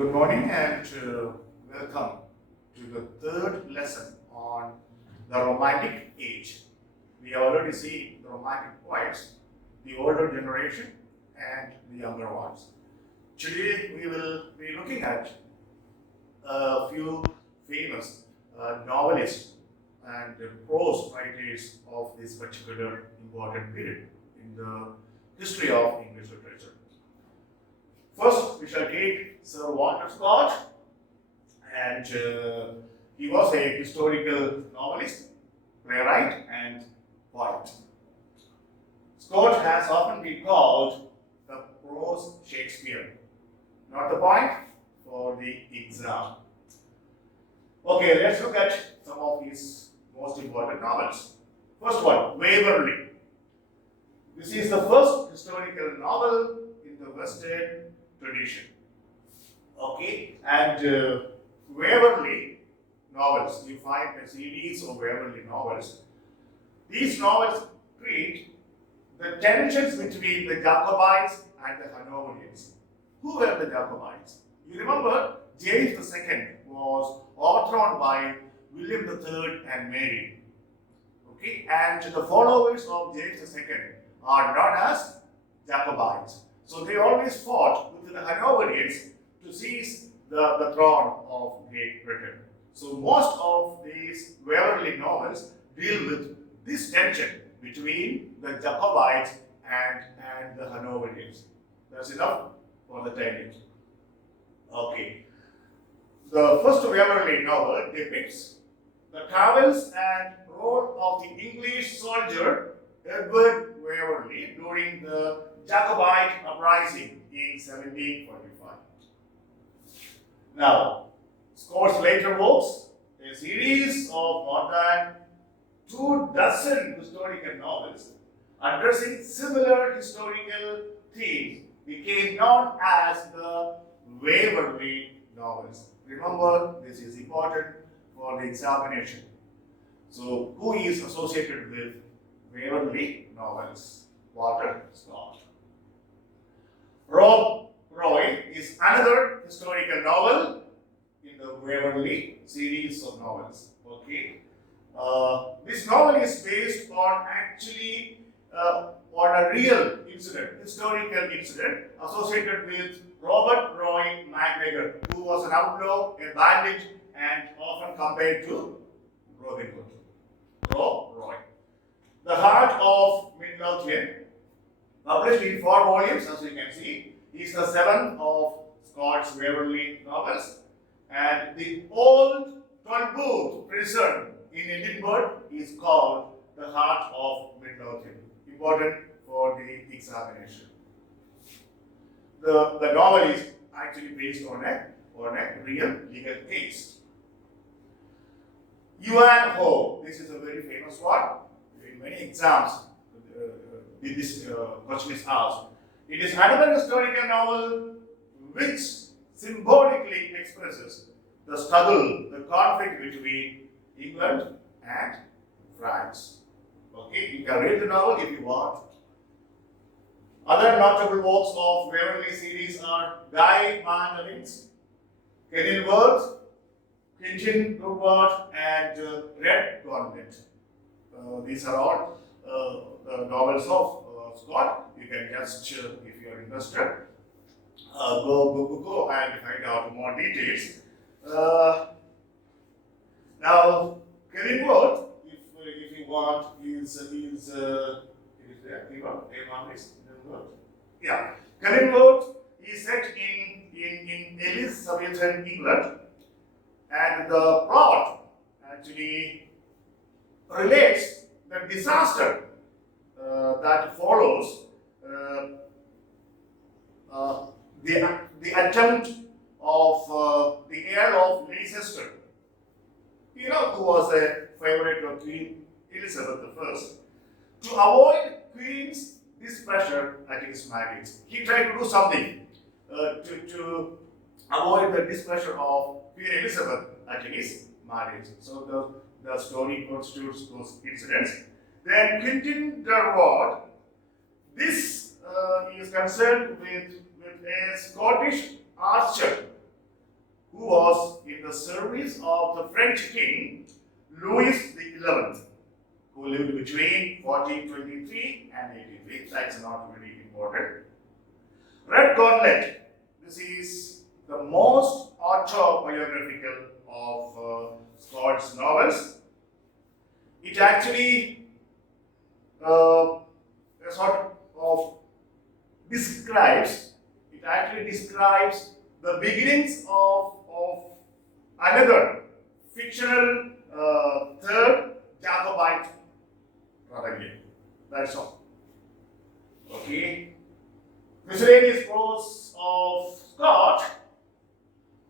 Good morning and welcome to the third lesson on the Romantic Age. We have already seen the Romantic poets, the older generation and the younger ones. Today we will be looking at a few famous novelists and prose writers of this particular important period in the history of English literature. First, we shall take Sir Walter Scott, and he was a historical novelist, playwright, and poet. Scott has often been called the prose Shakespeare. Not the point for the exam. Okay, let's look at some of his most important novels. First one, Waverley. This is the first historical novel in the Western tradition. Okay, and Waverley novels, you find a series of Waverley novels. These novels treat the tensions between the Jacobites and the Hanoverians. Who were the Jacobites? You remember James II was overthrown by William III and Mary. Okay, and the followers of James II are known as Jacobites. So they always fought with the Hanoverians to seize the throne of Great Britain. So most of these Waverley novels deal with this tension between the Jacobites and the Hanoverians. That's enough for the timing. Okay. The first Waverley novel depicts the travels and role of the English soldier Edward Waverley during the Jacobite uprising in 1745. Now, Scott's later works, a series of more than 24 historical novels addressing similar historical themes, became known as the Waverley novels. Remember, this is important for the examination. So, who is associated with Waverley novels? Walter Scott. Rob Roy is another historical novel in the Waverley series of novels. Okay, this novel is based on on a real incident, historical incident associated with Robert Roy MacGregor, who was an outlaw, a bandit, and often compared to Robin Hood. Rob Roy. The Heart of Midlothian, published in 4 volumes, as you can see, is the 7th of Scott's Waverley novels. And the Old Tolbooth prison in Edinburgh is called The Heart of Midlothian. Important for the examination. The novel is actually based on a real legal case. Ivanhoe, this is a very famous one. In many exams, this question is asked. It is another historical novel which symbolically expresses the struggle, the conflict between England and France. Okay, you can read the novel if you want. Other notable works of Waverley series are Guy Mannerin's Kenilworth, Quentin Durward, and Red Gauntlet. These are all the novels of Scott. You can just, if you are interested, go and find out more details. Now, Kenilworth, if you want, is there? Yeah, Kenilworth is set in Elizabethan England, and the plot actually relates the disaster that follows the attempt of the Earl of Leicester, who was a favorite of Queen Elizabeth I, to avoid Queen's displeasure at his marriage. He tried to do something to avoid the displeasure of Queen Elizabeth at his marriage. So the story constitutes those incidents. Then Quentin Durward, this is concerned with a Scottish archer who was in the service of the French king Louis XI, who lived between 1423 and 83. That's not very important. Red Gauntlet. This is the most autobiographical of Scott's novels. It actually sort of describes, the beginnings of another fictional third Jacobite rebellion. That's all. Okay. Miscellaneous prose of Scott,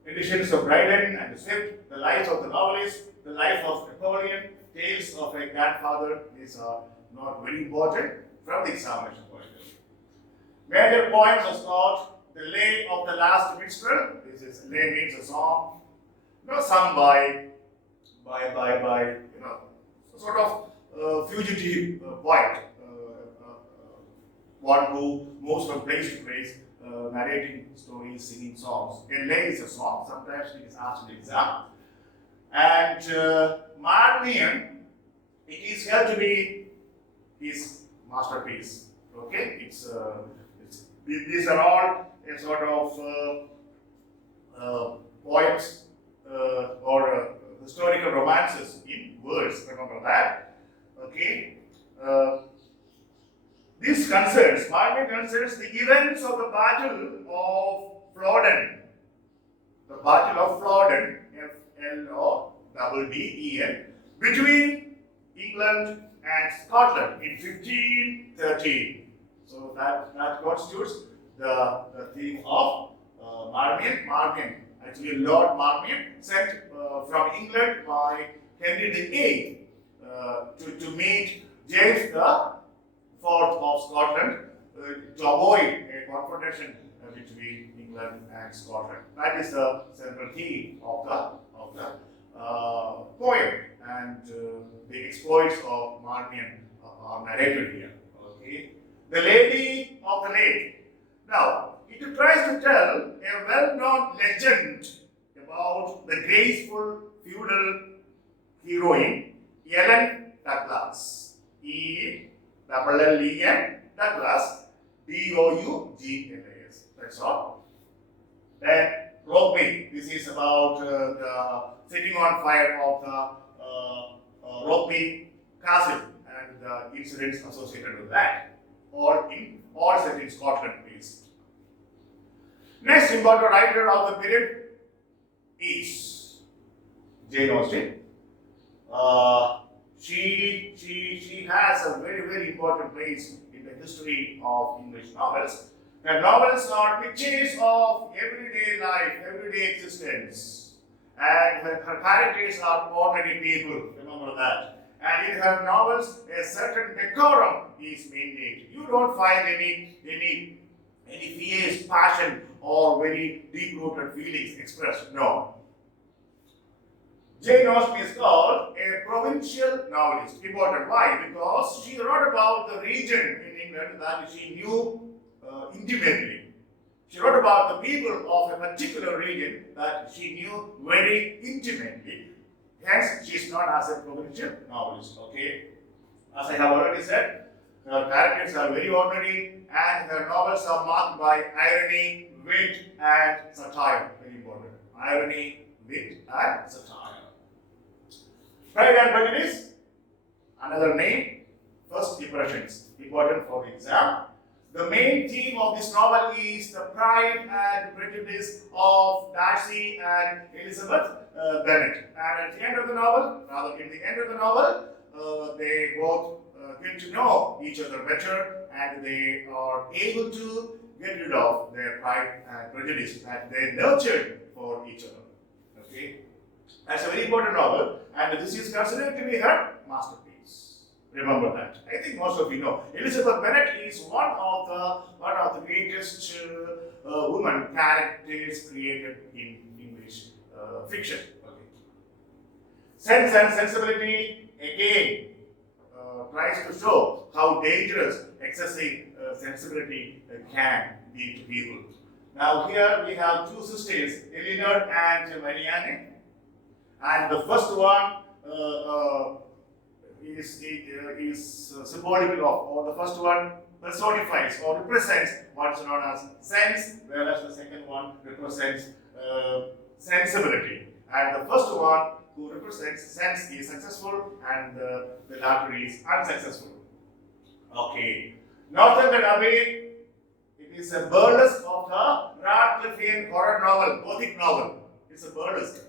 editions of Dryden and Swift, the lives of the novelist, the life of Napoleon, tales of a grandfather. These are not very important from the examination point of view. Major poems of Scott, the Lay of the Last Minstrel. This is lay means a song, sung by sort of fugitive poet, one who moves from place to place, narrating stories, singing songs. A lay is a song. Sometimes it is asked in the exam. And Marmion, it is held to be his masterpiece. Okay, these are all a sort of poems or historical romances in words. Remember that. Okay. Marmion concerns the events of the Battle of Flodden. The Battle of Flodden, Flodden, between England and Scotland in 1513. So that constitutes the theme of Marmion. Actually, Lord Marmion, sent from England by Henry VIII to meet James the Fourth of Scotland to avoid a confrontation between England and Scotland. That is the central theme of the poem, and the exploits of Marmion are narrated here. Okay, the Lady of the Lake. Now, it tries to tell a well-known legend about the graceful feudal heroine Ellen Douglas. E-double-L-E-N Douglas, D-O-U-G-L-A-S. That's all. Then Rokeby. This is about the setting on fire of the Rokeby Castle and the incidents associated with that. All set in Scotland, please. Next important writer of the period is Jane Austen. She has a very, very important place in the history of English novels. Her novels are pictures of everyday life, everyday existence. And her characters are ordinary people, remember that. And in her novels, a certain decorum is maintained. You don't find any fierce passion or very deep-rooted feelings expressed. No. Jane Austen is called a provincial novelist. Important. Why? Because she wrote about the region in England that she knew intimately. She wrote about the people of a particular region that she knew very intimately. Hence, she is known as a provincial novelist. Okay? As I have already said, her characters are very ordinary and her novels are marked by irony, wit, and satire. Very important. Irony, wit, and satire. Pride and Prejudice, another name, first impressions, important for the exam. The main theme of this novel is the pride and prejudice of Darcy and Elizabeth Bennet. And at the end of the novel, they both get to know each other better and they are able to get rid of their pride and prejudice that they nurtured for each other. Okay? That's a very important novel, and this is considered to be her masterpiece. Remember that. I think most of you know. Elizabeth Bennet is one of the greatest women characters created in English fiction. Okay. Sense and Sensibility again tries to show how dangerous excessive sensibility can be to people. Now here we have two sisters, Eleanor and Marianne, and the first one is symbolical of, or the first one personifies or represents what is known as sense, whereas the second one represents sensibility. And the first one who represents sense is successful, and the latter is unsuccessful. Okay. Northanger Abbey, it is a burlesque of the Radcliffean horror novel, Gothic novel. It's a burlesque,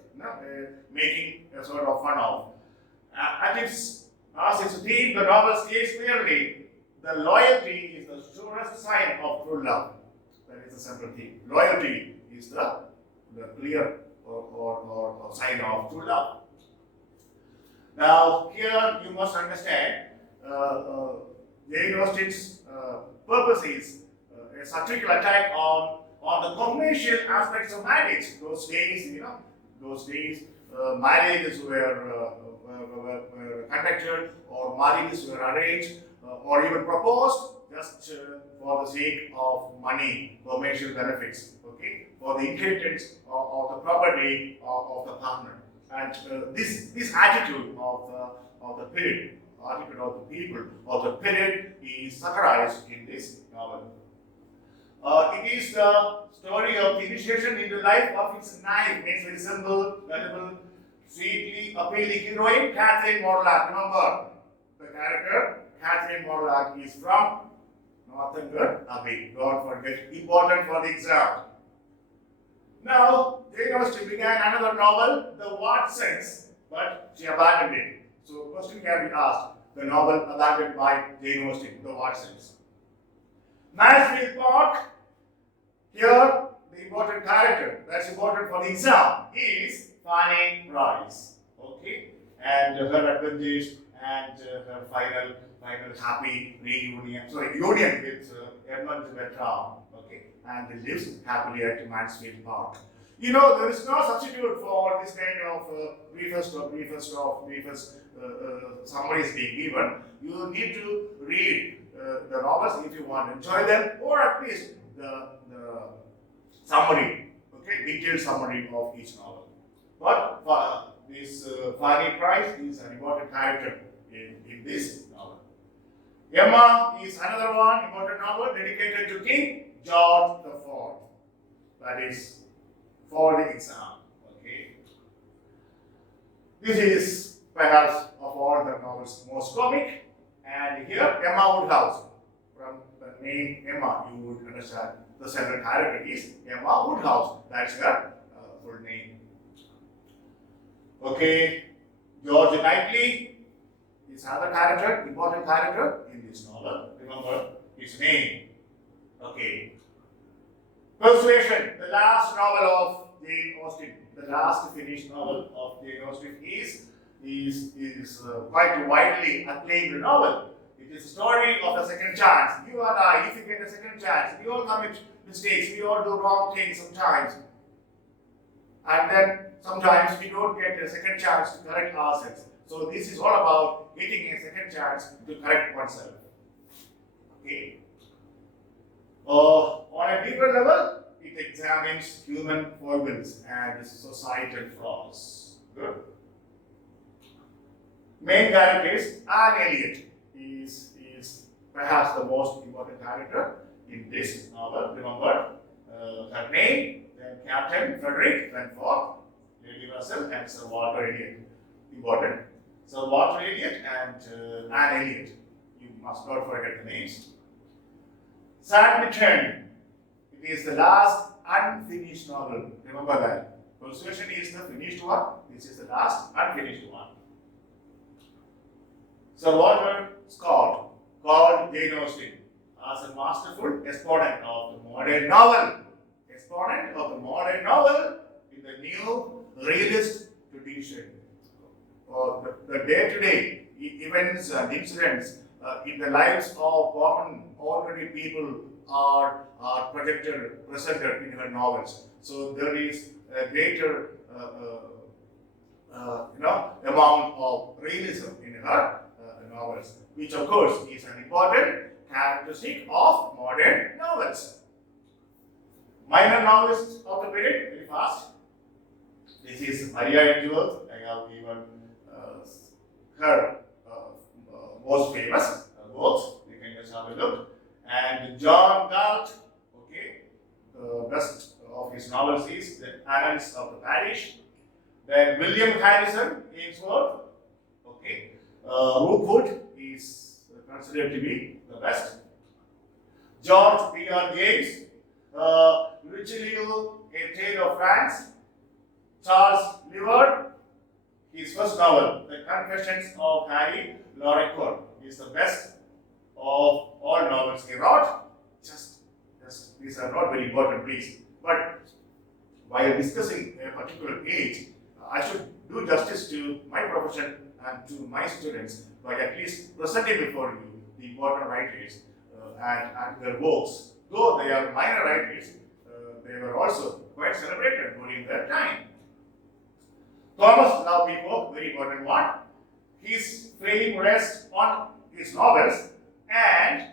making a sort of fun of. As its theme, the novel states clearly, the loyalty is the surest sign of true love. That is the central theme. Loyalty is the clear or sign of true love. Now, here you must understand, Jane Austen's purpose is a satirical attack on the commercial aspects of marriage. Those days, marriages were conducted, or marriages were arranged, or even proposed just for the sake of money, commercial benefits, okay, for the inheritance of the property of the partner. And this attitude of the period, attitude of the people of the period, is satirized in this novel. It is the story of the initiation into life of its knife, makes very simple, valuable, sweetly appealing heroine, Catherine Morlack. Remember, the character Catherine Morlack is from Northanger Abbey. Don't forget, important for the exam. Now, Jane Austen began another novel, The Watsons, but she abandoned it. So, question can be asked: the novel abandoned by Jane Austen, The Watsons. Mansfield Park. Here, the important character that's important for the exam is Fanny Price, okay, and her adventures and her final happy union with Edmund Bertram, okay, and lives happily at Mansfield Park. You know, there is no substitute for this kind of briefest summaries being given. You need to read the novels if you want to enjoy them, or at least the summary, okay, detailed summary of each novel. But this Fanny Price is an important character in this novel. Emma is another one important novel dedicated to King George IV. That is for the exam. Okay. This is perhaps of all the novels most comic. And here, Emma Woodhouse. From the name Emma, you would understand the central character is Emma Woodhouse. That's her full name. Okay, George Knightley is another character, important character in this novel. Remember his name. Okay. Persuasion, the last novel of Jane Austen, the last finished novel of Jane Austen is quite widely acclaimed novel. It is a story of a second chance. You and I, if you get a second chance, we all commit mistakes, we all do wrong things sometimes. And then sometimes we don't get a second chance to correct ourselves. So this is all about getting a second chance to correct oneself. Okay. On a deeper level, it examines human foibles and societal flaws. Good. Main character is Anne Elliot. Is perhaps the most important character in this novel. Remember her name, then Captain Frederick Wentworth, Lady Russell, and Sir Walter Elliot. Important. Sir Walter Elliot and Anne Elliot. You must not forget the names. San Mitchell. It is the last unfinished novel. Remember that. Persuasion is the finished one. This is the last unfinished one. Sir Walter Scott called Jane Austen as a masterful exponent of the modern novel. Exponent of the modern novel in the new realist tradition. The day-to-day events and incidents in the lives of common, ordinary people are presented in her novels. So there is a greater amount of realism in her novels, which of course is an important characteristic of modern novels. Minor novelists of the period, very fast. This is Maria Edgeworth. I have given her most famous works. You can just have a look. And John Galt, okay, the best of his novels is The Annals of the Parish. Then William Harrison, Ainsworth, okay. Rookwood is considered to be the best. George P.R. James, Richelieu, A Tale of France. Charles Livard, his first novel, The Confessions of Harry Lorrecourt, is the best of all novels he wrote. Just these are not very important, please. But while discussing a particular age, I should do justice to my profession and to my students by at least presenting before you the important writers and their works. Though they are minor writers, they were also quite celebrated during their time. Thomas Love Peacock, very important one. His fame rests on his novels, and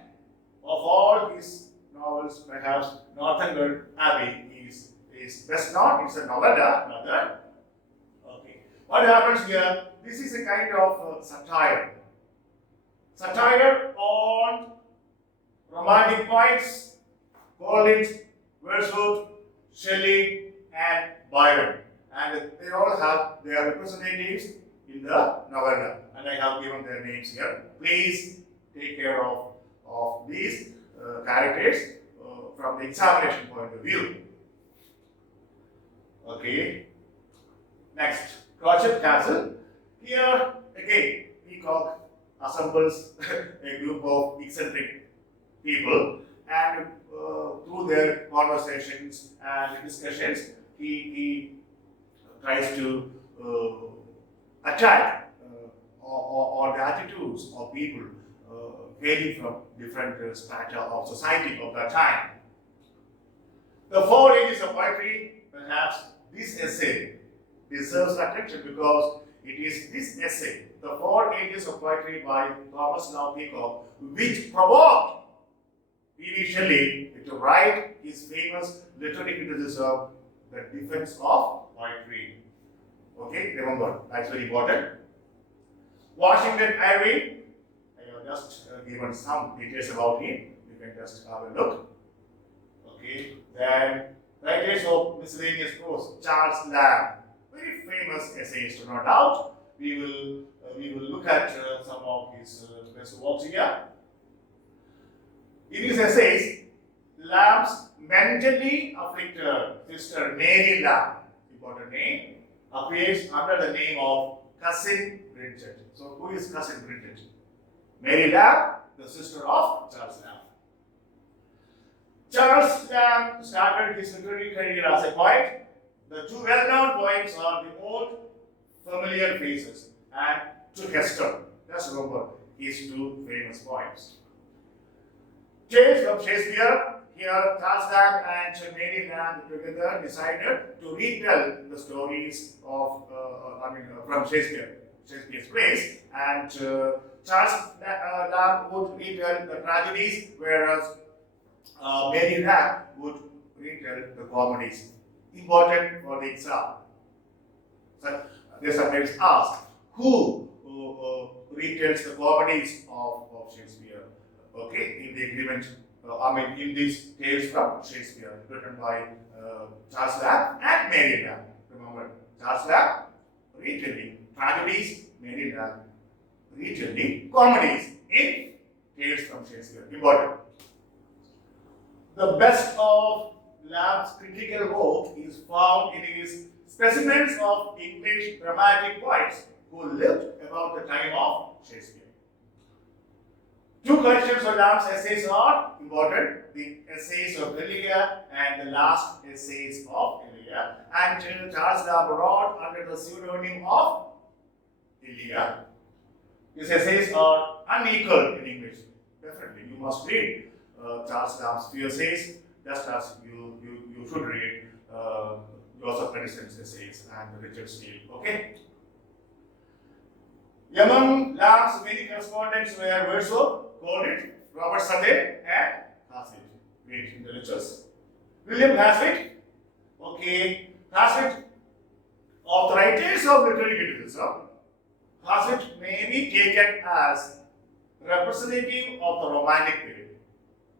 of all his novels, perhaps Northanger Abbey is best known. It's a novella, rather. Okay. What happens here? This is a kind of satire. Satire on romantic poets, Coleridge, Wordsworth, Shelley, and Byron. And they all have their representatives in the novella. And I have given their names here. Please take care of these characters from the examination point of view. Okay. Next, Crochet Castle. Here again, Peacock assembles a group of eccentric people, and through their conversations and discussions, he tries to attack or the attitudes of people hailing from different strata of society of that time. The four ages of poetry, perhaps this essay deserves attention because it is this essay, The Four Ages of Poetry by Thomas Love Peacock, which provoked P.V. Shelley to write his famous literary criticism, The Defense of Poetry. Okay, remember, that's very important. Washington Irving, I have just given some details about him. You can just have a look. Okay, then writers of miscellaneous prose, Charles Lamb, very famous essayist, no doubt. We will look at some of his best works here. In his essays, Lamb's mentally afflicted sister Mary Lamb, important name, appears under the name of Cousin Bridget. So, who is Cousin Bridget? Mary Lamb, the sister of Charles Lamb. Charles Lamb started his literary career as a poet. The two well-known poems are The Old Familiar Faces and To Hester. Just remember his two famous poems. Tales from Shakespeare. Here, Charles Lamb and Mary Lamb together decided to retell the stories of, from Shakespeare's plays, and Charles Lamb would retell the tragedies, whereas Mary Lamb would retell the comedies. Important for the exam. So they sometimes ask, who retells the comedies of Shakespeare? Okay, in the agreement, in these tales from Shakespeare, written by Charles Lamb and Mary Lamb. Remember, Charles Lamb retelling tragedies, Mary Lamb retelling comedies in tales from Shakespeare. Important. The best of Lamb's critical work is found in his Specimens of English Dramatic Poets who lived about the time of Shakespeare. Two collections of Lamb's essays are important: the essays of Elia and the last essays of Elia. And Charles Lamb wrote under the pseudonym of Elia. His essays are unequal in English. Definitely, you must read Charles Lamb's few essays, just as you should read Joseph Addison's essays and Richard Steele. Okay. Among Lamb's many correspondents were Wordsworth, Coleridge, Robert Southey, and Hazlitt, great intellectuals. William Hazlitt, okay, Hazlitt, of the writers of literary criticism, Hazlitt may be taken as representative of the Romantic period,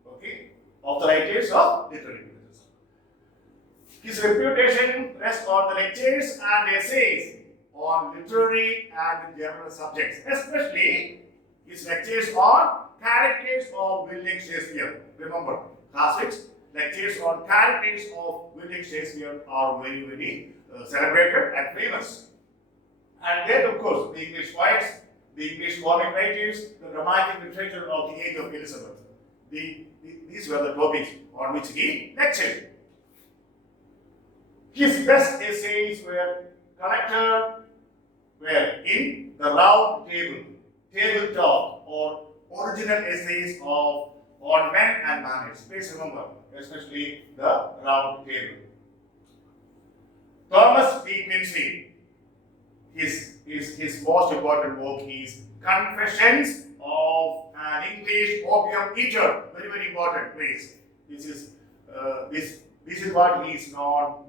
okay, of the writers of literary criticism. His reputation rests on the lectures and essays on literary and general subjects, especially his lectures on characters of William Shakespeare. Remember, Hazlitt's lectures on characters of William Shakespeare are very, very celebrated and famous. And then, of course, the English poets, the English comic writers, the dramatic literature of the age of Elizabeth. These were the topics on which he lectured. His best essays were collected in the Round Table Talk, or original essays on men and manners. Please remember, especially the Round Table. Thomas B. Quincy, his most important work is Confessions of an English Opium Eater. Very, very important, please. This is what he is known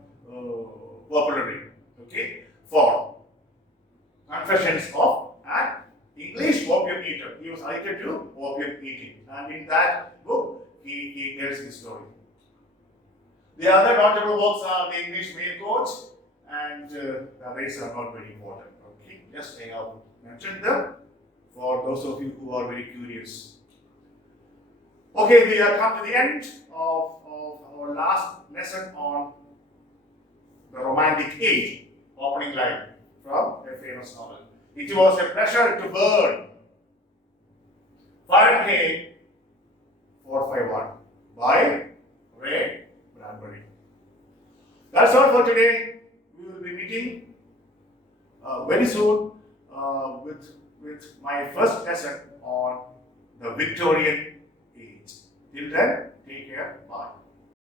popularly, okay, for. Confessions of an English Opium Eater. He was addicted to opium eating, and in that book, he tells his story. The other notable works are the English Mail Coach, and the rates are not very important. Okay, just I have mentioned them for those of you who are very curious. Okay, we have come to the end of our last lesson on the Romantic Age, opening line from a famous novel. It was a pleasure to burn. Fahrenheit 451 by Ray Bradbury. That's all for today. We will be meeting very soon with my first lesson on the Victorian age. Till then, take care. Bye.